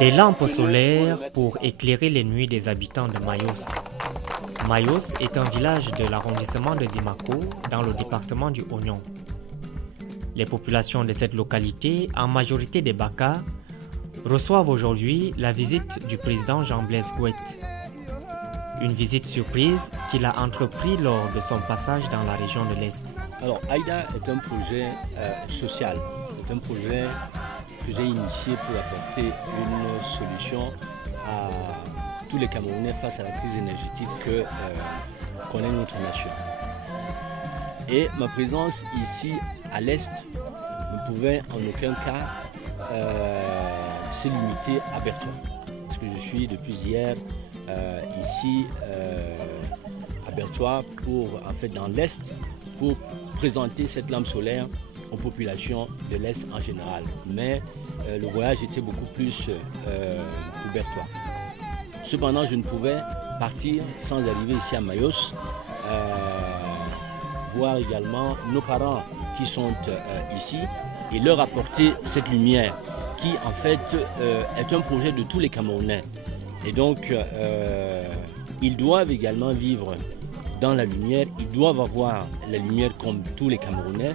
Des lampes solaires pour éclairer les nuits des habitants de Mayos. Mayos est un village de l'arrondissement de Dimako dans le département du Oignon. Les populations de cette localité, en majorité des Baka, reçoivent aujourd'hui la visite du président Jean-Blaise Gouet. Une visite surprise qu'il a entrepris lors de son passage dans la région de l'Est. Alors, AIDA est un projet social. C'est un projet que j'ai initié pour apporter une solution à tous les Camerounais face à la crise énergétique que connaît notre nation. Et ma présence ici à l'Est ne pouvait en aucun cas se limiter à Bertois. Parce que je suis depuis hier ici à Bertois dans l'Est pour présenter cette lampe solaire aux populations de l'Est en général. Mais le voyage était beaucoup plus pour Bertois. Cependant, je ne pouvais partir sans arriver ici à Mayos, voir également nos parents qui sont ici et leur apporter cette lumière qui en fait est un projet de tous les Camerounais. Et donc, ils doivent également vivre dans la lumière, ils doivent avoir la lumière comme tous les Camerounais.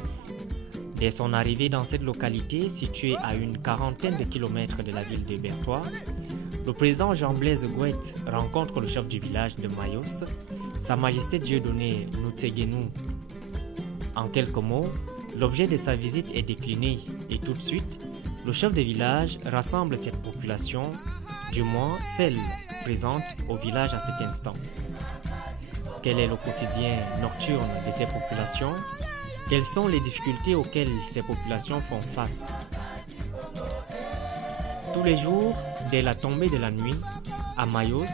Dès son arrivée dans cette localité, située à une quarantaine de kilomètres de la ville de Bertois, le président Jean-Blaise Gouet rencontre le chef du village de Mayos, Sa Majesté Dieudonné Nouteguenou. En quelques mots, l'objet de sa visite est décliné et tout de suite, le chef de village rassemble cette population, du moins celle présente au village à cet instant. Quel est le quotidien nocturne de ces populations? Quelles sont les difficultés auxquelles ces populations font face? Tous les jours, dès la tombée de la nuit, à Mayos,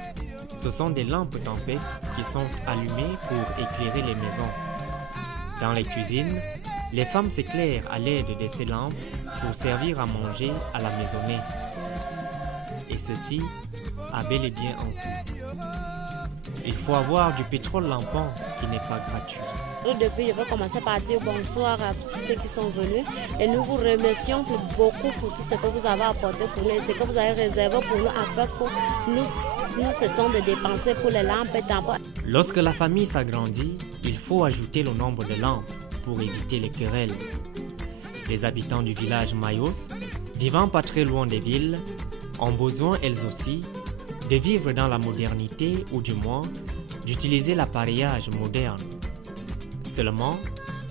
ce sont des lampes tempêtes qui sont allumées pour éclairer les maisons. Dans les cuisines, les femmes s'éclairent à l'aide de ces lampes pour servir à manger à la maisonnée. Et ceci a bel et bien un coût. Il faut avoir du pétrole lampant qui n'est pas gratuit. Depuis, je vais commencer par dire bonsoir à tous ceux qui sont venus et nous vous remercions beaucoup pour tout ce que vous avez apporté pour nous et ce que vous avez réservé pour nous afin que nous cessons de dépenser pour les lampes et tampons. Lorsque la famille s'agrandit, il faut ajouter le nombre de lampes pour éviter les querelles. Les habitants du village Mayos, vivant pas très loin des villes, ont besoin elles aussi de vivre dans la modernité ou du moins d'utiliser l'appareillage moderne. Seulement,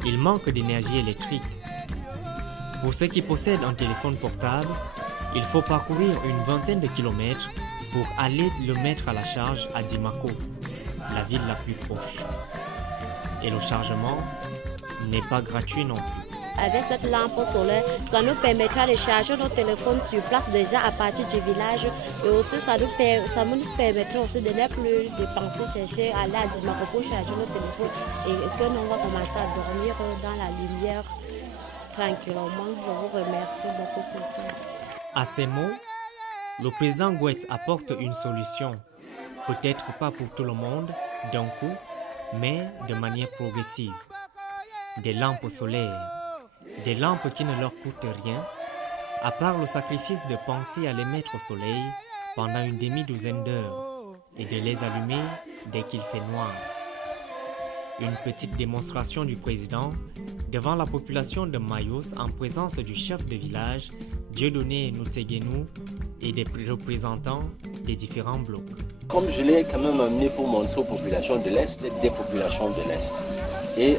il manque d'énergie électrique. Pour ceux qui possèdent un téléphone portable, il faut parcourir une vingtaine de kilomètres pour aller le mettre à la charge à Dimako, la ville la plus proche. Et le chargement n'est pas gratuit non plus. Avec cette lampe solaire, ça nous permettra de charger nos téléphones sur place déjà à partir du village et aussi ça nous permettra aussi de ne plus dépenser, chercher, aller à Dimako pour charger nos téléphones et que nous va commencer à dormir dans la lumière tranquillement. Je vous remercie beaucoup pour ça. À ces mots, le président Gouet apporte une solution, peut-être pas pour tout le monde d'un coup, mais de manière progressive. Des lampes solaires. Des lampes qui ne leur coûtent rien, à part le sacrifice de penser à les mettre au soleil pendant une demi-douzaine d'heures et de les allumer dès qu'il fait noir. Une petite démonstration du président devant la population de Mayos en présence du chef de village Dieudonné Nouteguenou et des représentants des différents blocs. Comme je l'ai quand même amené pour montrer aux populations de l'Est, des populations de l'Est. Et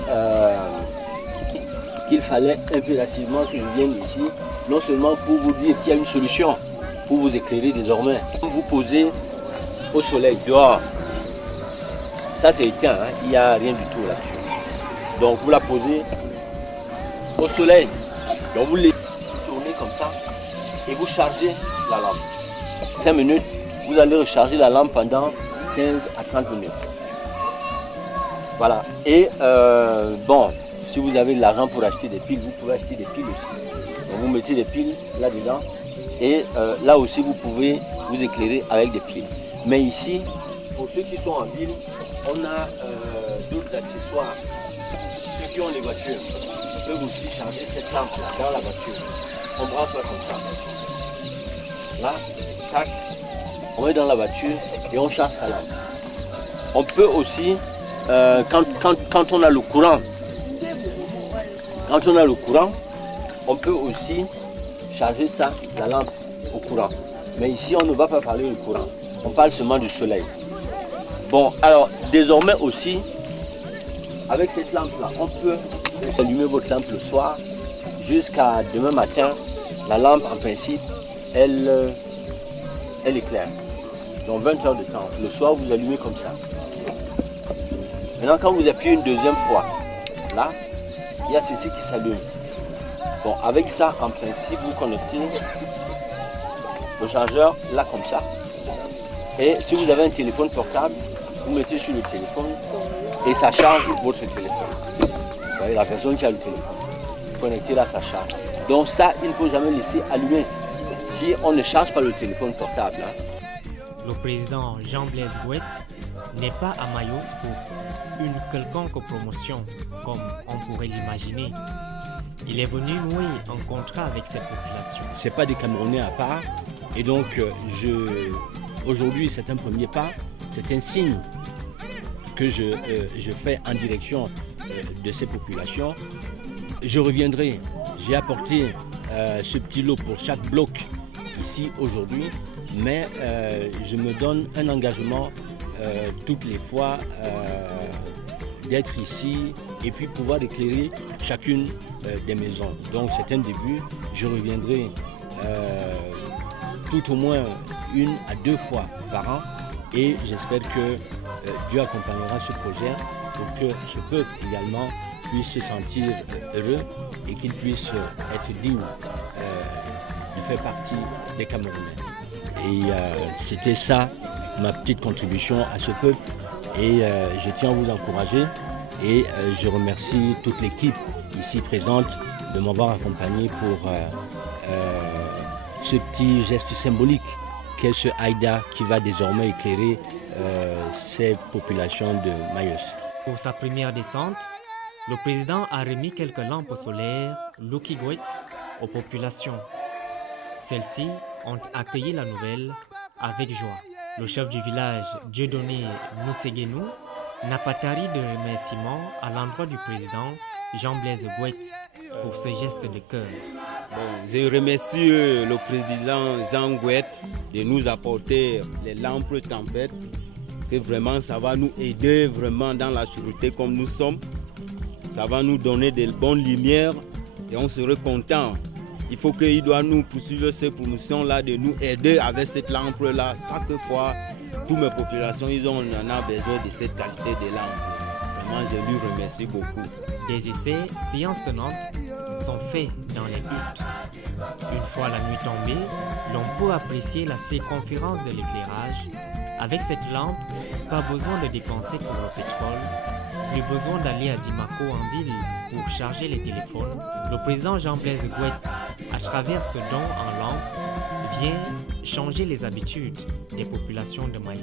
qu'il fallait impérativement que je vienne ici, non seulement pour vous dire qu'il y a une solution, pour vous éclairer désormais. Vous posez au soleil dehors, ça c'est éteint, hein? Il n'y a rien du tout là-dessus. Donc vous la posez au soleil, donc vous les tournez comme ça et vous chargez la lampe. 5 minutes, vous allez recharger la lampe pendant 15 à 30 minutes. Voilà, et si vous avez de l'argent pour acheter des piles, vous pouvez acheter des piles aussi. Donc vous mettez des piles là-dedans et là aussi vous pouvez vous éclairer avec des piles. Mais ici, pour ceux qui sont en ville, on a d'autres accessoires. Ceux qui ont les voitures peuvent aussi charger cette lampe là dans la voiture. On branche ça comme ça. Là, tac, on est dans la voiture et on charge sa lampe. On peut aussi, quand on a le courant, on peut aussi charger ça, la lampe, au courant. Mais ici, on ne va pas parler du courant. On parle seulement du soleil. Bon, alors, désormais aussi, avec cette lampe-là, on peut allumer votre lampe le soir jusqu'à demain matin. La lampe, en principe, elle éclaire. Donc 20 heures de temps. Le soir, vous allumez comme ça. Maintenant, quand vous appuyez une deuxième fois, là, il y a ceci qui s'allume. Bon, avec ça, en principe, vous connectez le chargeur là comme ça. Et si vous avez un téléphone portable, vous mettez sur le téléphone et ça charge votre téléphone. Vous voyez, la personne qui a le téléphone. Vous connectez là, ça charge. Donc ça, il ne faut jamais laisser allumer si on ne charge pas le téléphone portable. Le président Jean-Blaise Gouet n'est pas à Mayos pour une quelconque promotion, comme on pourrait l'imaginer. Il est venu nouer un contrat avec cette population. Ce n'est pas des Camerounais à part. Et donc, aujourd'hui, c'est un premier pas. C'est un signe que je fais en direction de ces populations. Je reviendrai. J'ai apporté ce petit lot pour chaque bloc ici aujourd'hui. Mais je me donne un engagement toutes les fois d'être ici et puis pouvoir éclairer chacune des maisons. Donc c'est un début. Je reviendrai tout au moins 1 à 2 fois par an et j'espère que Dieu accompagnera ce projet pour que ce peuple également puisse se sentir heureux et qu'il puisse être digne de faire partie des Camerounais. Et c'était ça ma petite contribution à ce peuple et je tiens à vous encourager et je remercie toute l'équipe ici présente de m'avoir accompagné pour ce petit geste symbolique qu'est ce Aïda qui va désormais éclairer ces populations de Mayos. Pour sa première descente, le président a remis quelques lampes solaires Lucky Gouet aux populations. Celles-ci ont accueilli la nouvelle avec joie. Le chef du village, Dieudonné Noutseguenou, n'a pas tari de remerciements à l'endroit du président Jean-Blaise Gouet pour ce geste de cœur. Bon, je remercie le président Jean Gouet de nous apporter les lampes tempête, que vraiment ça va nous aider vraiment dans la sûreté comme nous sommes. Ça va nous donner de bonnes lumières et on serait content. Il faut qu'il doit nous poursuivre ces promotions-là, de nous aider avec cette lampe-là. Chaque fois, toutes mes populations, on en a besoin de cette qualité de lampe. Vraiment, je lui remercie beaucoup. Des essais, séances tenantes, sont faits dans les huttes. Une fois la nuit tombée, l'on peut apprécier la circonférence de l'éclairage. Avec cette lampe, pas besoin de dépenser pour le pétrole, plus besoin d'aller à Dimako en ville pour charger les téléphones. Le président Jean-Blaise Gouet, à travers ce don en lampe, vient changer les habitudes des populations de Mayos.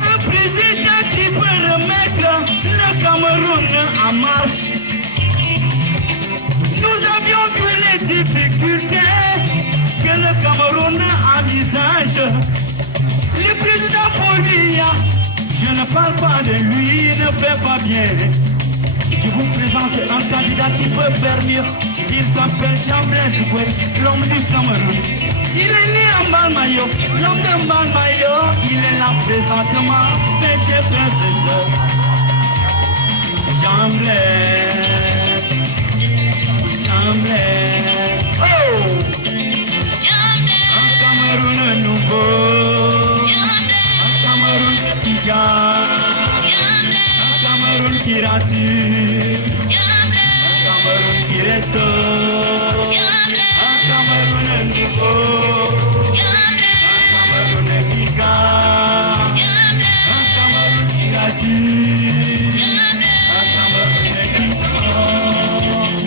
Un président qui peut remettre le Cameroun en marche. Nous avions vu les difficultés que le Cameroun envisage. Le président Polia, je ne parle pas de lui, il ne fait pas bien. Je vous présente un candidat qui peut faire mieux. Il s'appelle Jean-Blaise Gouet, l'homme du Cameroun. Il est né en Balmayo, l'homme de Balmayo, il est là présentement, mais j'ai frère. Jean-Blaise, Jean-Blaise, oh! Un Cameroun nouveau, un Cameroun qui gagne, un Cameroun qui rassure, un Cameroun qui restaure, un Cameroun nouveau. oh.